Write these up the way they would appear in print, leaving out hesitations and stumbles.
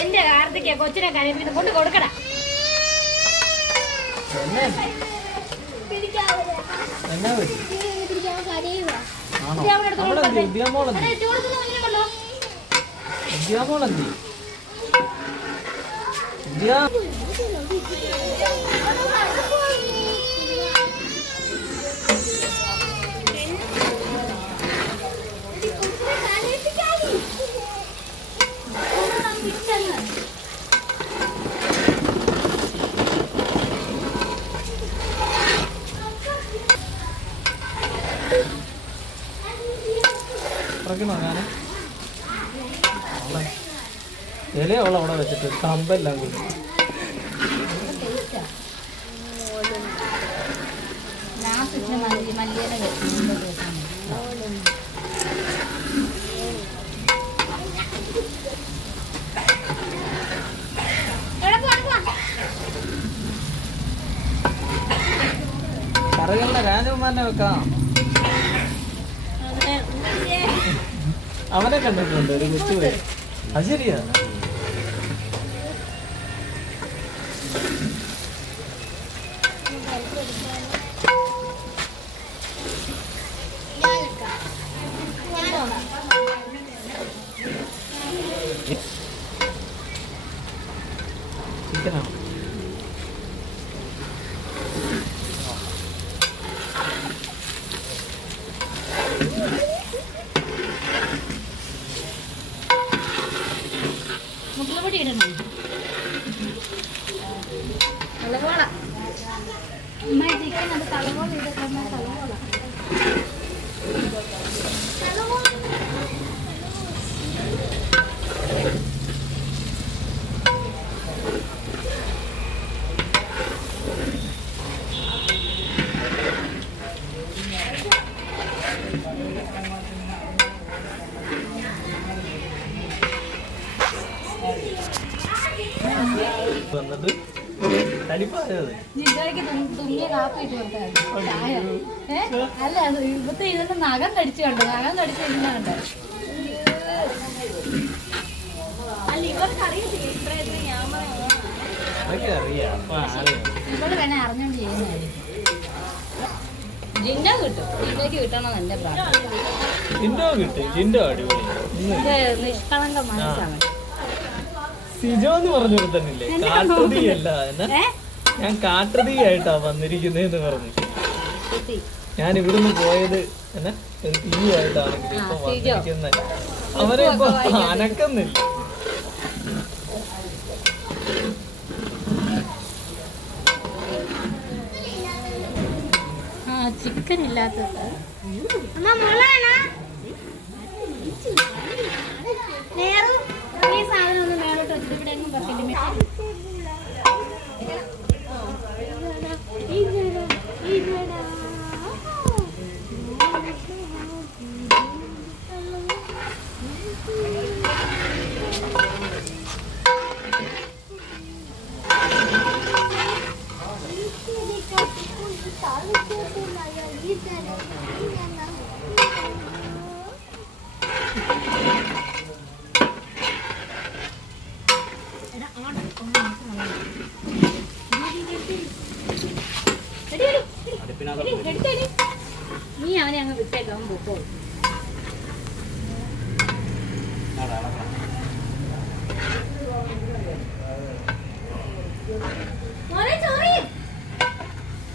എന്റെ കാർത്തിക കൊച്ചിനെ കഴിപ്പിക്കുന്നത് കൊണ്ട് കൊടുക്കടാ. ഇലയോളം അവിടെ വെച്ചിട്ട് കമ്പെല്ലാം കൂടി കറികളുടെ രാജകുമാരനെ വെക്കാം. അവനെ കണ്ടിട്ടുണ്ട് ഒരു കുത്തുവേ. അത് ശരിയാ. ചിക്കനാണോ? മുളകുപൊടി ഇടണം. തലവോള അമ്മ ചിക്കൻ അത് തലവോള ഇടണം. തലവോള വന്നിട്ട് തടിപ്പായത് തുമ്മിയ കാപ്പി ഇട്ട് കൊടുത്താൽ ചായ. അല്ല അത് ഇപ്പത്തെ ഇതിന്റെ നഖം കടിച്ചു കണ്ടു. നഖം കടിച്ചു ഇരുന്ന കണ്ടോ? ഇവള് വേണേ അറിഞ്ഞോണ്ട് ചെയ്യുന്നതായിരിക്കും. ജിൻഡോ കിട്ടും. ജിൻഡോക്ക് കിട്ടണം എന്റെ പ്രാർത്ഥന. നിഷ്കളങ്ക മനസ്സാണ്. സിജോ എന്ന് പറഞ്ഞു കൊടുത്തന്നില്ലേ? കാട്ടുതീയല്ല ഞാൻ കാട്ടുതീയായിട്ടാ വന്നിരിക്കുന്നതെന്ന് പറഞ്ഞു. ഞാൻ ഇവിടുന്ന് പോയത് എന്നാ ഒരു തീയുമായിട്ടാണെങ്കിൽ ഇപ്പൊ വന്നിരിക്കുന്നത്. അവരെ ഇപ്പൊ അനക്കുന്നില്ല. ചിക്കൻ ഇല്ലാത്തത് ഈ സാധനം ഒന്ന് മേലോട്ട് വെച്ചിട്ട് ഇവിടെ എങ്ങും പറ്റില്ല. നീ അവനെ അങ്ങ് വിട്ടേക്കാൻ പോക്കോ.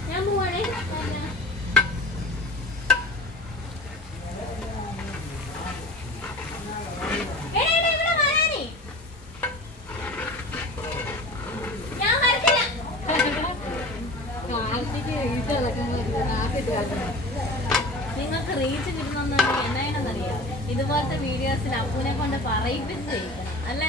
ഞാൻ പോവാണേ. നിങ്ങൾക്ക് റീച്ച് കിട്ടണമെന്നുണ്ടെങ്കിൽ എന്നാണെന്നറിയാം, ഇതുപോലത്തെ വീഡിയോസിൽ അപ്പൂനെ കൊണ്ട് പറയിപ്പിച്ച് അല്ല.